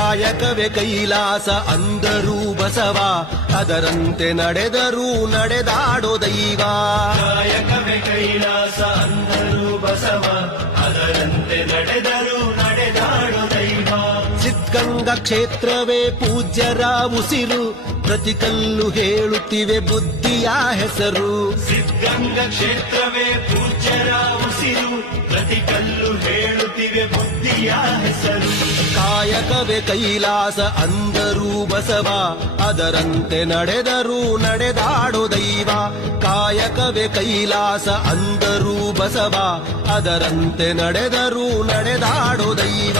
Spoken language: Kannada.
ಕಾಯಕವೇ ಕೈಲಾಸ ಅಂದರೂ ಬಸವ, ಅದರಂತೆ ನಡೆದರೂ ನಡೆದಾಡೋ ದೈವ. ಕಾಯಕವೇ ಕೈಲಾಸ ಅಂದರು ಬಸವ, ಅದರಂತೆ ನಡೆದರು ನಡೆದಾಡು ದೈವ. ಸಿದ್ಧಗಂಗಾ ಕ್ಷೇತ್ರವೇ ಪೂಜ್ಯರ ಉಸಿರು, ಪ್ರತಿ ಕಲ್ಲು ಹೇಳುತ್ತಿವೆ ಬುದ್ಧಿಯ ಹೆಸರು. ಸಿದ್ಧಗಂಗಾ ಕ್ಷೇತ್ರವೇ ಪೂಜ್ಯರ ಉಸಿರು, ಪ್ರತಿ ಕಲ್ಲು ಹೇಳುತ್ತಿವೆ ಬುದ್ಧಿಯ ಹೆಸರು. ಕಾಯಕವೇ ಕೈಲಾಸ ಅಂದರೂ ಬಸವ, ಅದರಂತೆ ನಡೆದರೂ ನಡೆದಾಡೋ ದೈವ. ಕಾಯಕವೇ ಕೈಲಾಸ ಅಂದರೂ ಬಸವ, ಅದರಂತೆ ನಡೆದರೂ ನಡೆದಾಡೋ ದೈವ.